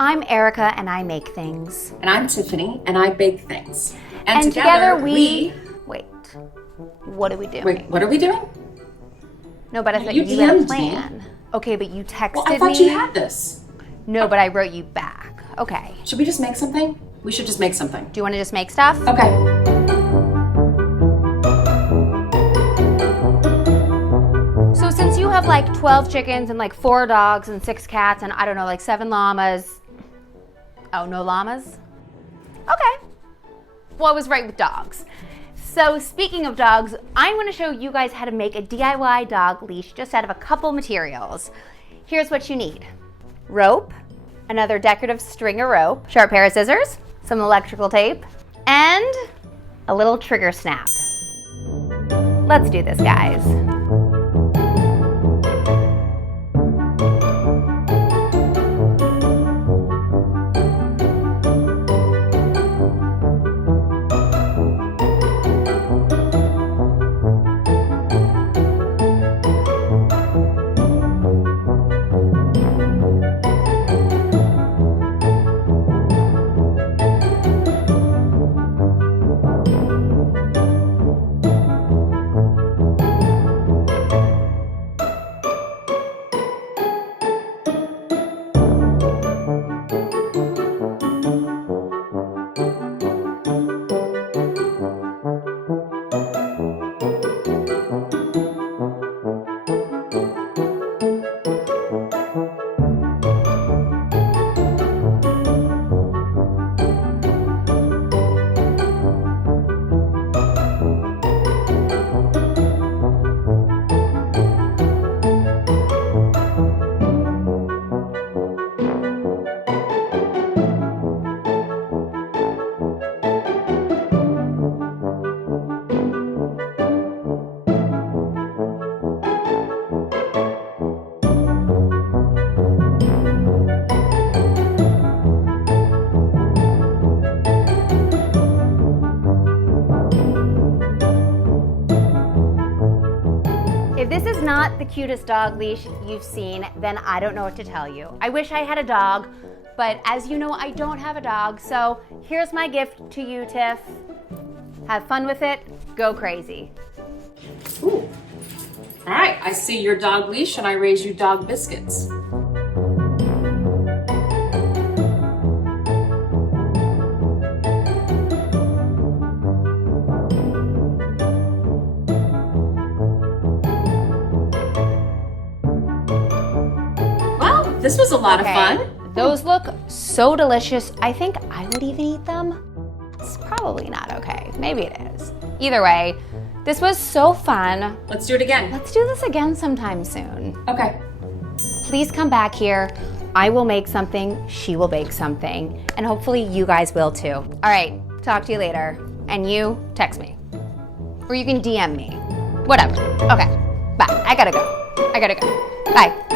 I'm Erica and I make things. And I'm Tiffany and I bake things. And together we... Wait, what are we doing? Wait, what are we doing? No, but I thought You you had a DM'd plan. me. Okay, but you texted Well, I thought me. you had this. No, but I wrote you back. Okay. Should we just make something? We should just make something. Do you want to just make stuff? Okay. So since you have like 12 chickens and like 4 dogs and 6 cats and I don't know, like 7 llamas. Oh, no llamas? Okay. Well, I was right with dogs. So speaking of dogs, I'm going to show you guys how to make a DIY dog leash just out of a couple materials. Here's what you need. Rope, another decorative string of rope, sharp pair of scissors, some electrical tape, and a little trigger snap. Let's do this, guys. If this is not the cutest dog leash you've seen, then I don't know what to tell you. I wish I had a dog, but as you know, I don't have a dog, so here's my gift to you, Tiff. Have fun with it, go crazy. Ooh. All right, I see your dog leash and I raise you dog biscuits. This was a lot of fun. Those look so delicious. I think I would even eat them. It's probably not okay. Maybe it is. Either way, this was so fun. Let's do it again. Let's do this again sometime soon. Okay. Please come back here. I will make something, she will bake something, and hopefully you guys will too. All right, talk to you later. And you, text me. Or you can DM me. Whatever. Okay, bye. I gotta go. Bye.